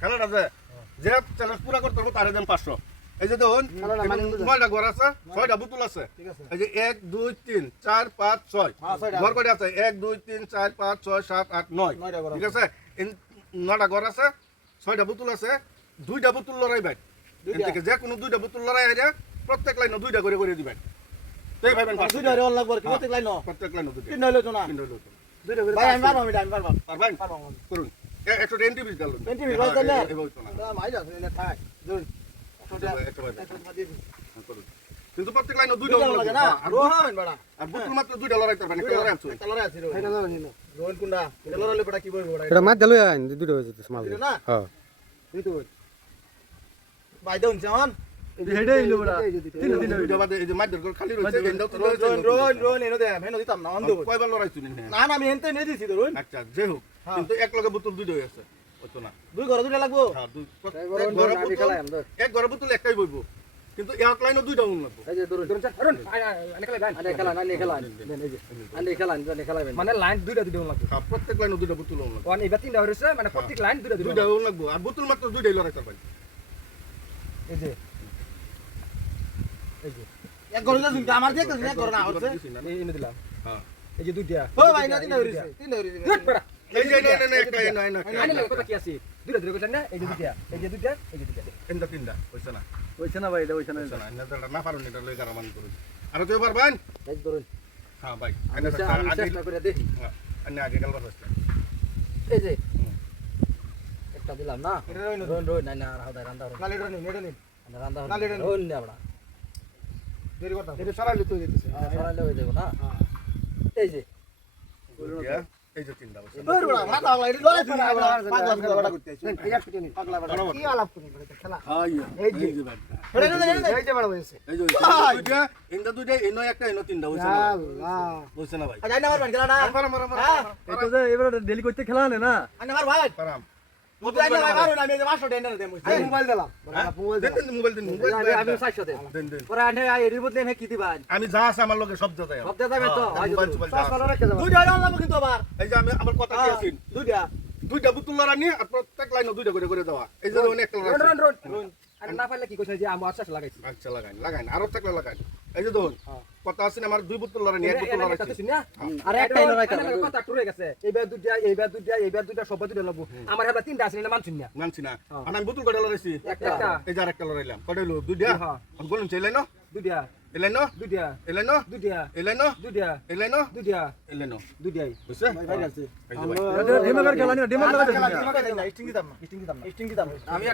খেলাটা যে যে চ্যালেঞ্জ পুরা করতে হবে তারে দেন পাঁচশো। এই যে দেখুন নয়টা ঘর আছে ছয়টা বুতুল আছে। এই যে এক দুই তিন চার পাঁচ ছয়। হ্যাঁ। ঘর কয়টা আছে? এক দুই তিন চার পাঁচ ছয় সাত আট নয়। ঠিক আছে। নয়টা ঘর আছে ছয়টা বুতুল আছে দুইটা বুতুল লড়াই ভাই? থেকে যে কোনো দুইটা বুতুল লড়াই আছে প্রত্যেক লাইনে দুইটা করে করে দিবেন। তাই ভাইবেন দুইটা হলে লাগবে প্রত্যেক লাইন প্রত্যেক লাইনে দুইটা। তিন হইল তো না? তিনটা হইল তো। দুইটা করে ভাই আমি পারব আমি আমি পারব। পারবেন? পারব করুন। একশো না? না থাক একটা ভাইবেন। হ্যাঁ, করুন। কিন্তু প্রত্যেক লাইনে দুইটা দুইটা হইল লাগে না? আর রোহান বড়া। আর বুতুল মাত্র আছে। রোহান। রোহান কুন্ডা বড়া কি বলব বড়া? এটা মাছ দিলো আইন যেতে মাল না? হ্যাঁ। তুই তো ভাই দাউন জান হেডে ইলো বড়া। দুইটা। বাদে এই যে মাঠের ঘর খালি রয়েছে এন্ডাও তো রোহান রোহান এনে দিতাম না অন্ধ কয়বার লড়াইছো না না আমি হেনতে নিয়ে দিছি তো রোহান। আচ্ছা যে হোক। কিন্তু এক লগে বোতল দুইটা হয়ে আছে হইতো না দুই ঘর দুইটা লাগবো হ্যাঁ দুই বোতল এক ঘরে বোতল একটাই বইব কিন্তু এক লাইনে দুইটা উন লাগবো এই যে ধরুন ধরুন আনে খেলা আনে খেলা আনে খেলা আনে খেলা আনে খেলা মানে লাইন দুইটা দুইটা লাগবে হ্যাঁ প্রত্যেক লাইনে দুইটা বোতল উন লাগবো ওয়ান এবার তিনটা হয়েছে মানে প্রত্যেক লাইন দুইটা দুইটা উন লাগবো আর বোতল মাত্র দুইটাই লড়াই করবেন এই যে এই যে এক ঘর দিন আমার দিয়ে এক ঘর না হচ্ছে এই এনে দিলাম হ্যাঁ এই যে দুইটা ও ভাই না তিন হইছে তিন হইছে এই যে না না না একটা না না আনি কথা কি আছে। দুইটা দুইটা কইছেন না? এই যে দুইটা এই যে দুইটা এই যে দুইটা। তিনটা তিনটা হইছে না। হইছে না ভাই এটা না। না না না পারুন এটা লই গারামান করুন আর তুই পারবেন এই ধরুন। হ্যাঁ ভাই আমি আমি চেষ্টা করে দেখি। হ্যাঁ আগে গেল ফার্স্ট এই যে। একটা দিলাম না? রোন না না রাহদা রান্দা না। লেটা নিন লেটা নিন রান্দা না, লেডা রোন। না বড়া দেরি করতাম। এটা সরাইলে তুই দিতেছে সরাইলে যাবে না। এই যে। এই যে তিনটা খেলা না আমি যে মাসো দেন দেন মুই মোবাইল দিলাম। মোবাইল দেন দেন মোবাইল দেন মোবাইল আমি 600 দেন। হ্যাঁ। দেন দেন। পরে আনে আই এর বদলে হে কি দিবান আমি যা আছে আমার লগে সব যাতে সব দেবে তো? মোবাইল মোবাইল যা আছে। দুইটা আনলাম কিন্তু আবার। এই যে আমি আমার কথা কি আছে দুইটা। দুইটা বুতুল লড়া নিয়ে আর প্রত্যেক লাইনে দুইটা করে করে দেওয়া। এই যে অনেক একটা রন আর না পারলে কি কইছে যে আমি আশ্বাস লাগাইছি। আচ্ছা লাগাইন লাগাইন। আরও থাকলে লাগাইন। এই যে দেখুন কথা আছে আমার দুই বুতুল লড়া এক বুতুল লড়া কথা না আর একটাই লড়াই কথা টুরে গেছে। এইবার দুইটা এইবার দুইটা এইবার দুইটা সব দুইটা লাগবো আমার হেবা তিনটা আছে না মানছুন না। মানছি না। আর আমি বুতুল কটা লড়াইছি? একটা। এই যে আরেকটা লড়াইলাম। কটা হলো দুইটা হ্যাঁ। বলুন চাইলাই না দুইটা এলাই দুইটা এলাই দুইটা এলাই দুইটা এলাই দুইটা এলাই দুইটাই বুঝছে? ভাই আছে এই যে ভাই। ডিমাগার খেলা ডিমাগার খেলা দিমাকে দেন না স্টিং দিতাম না স্টিং দিতাম না। স্টিং দিতাম আমি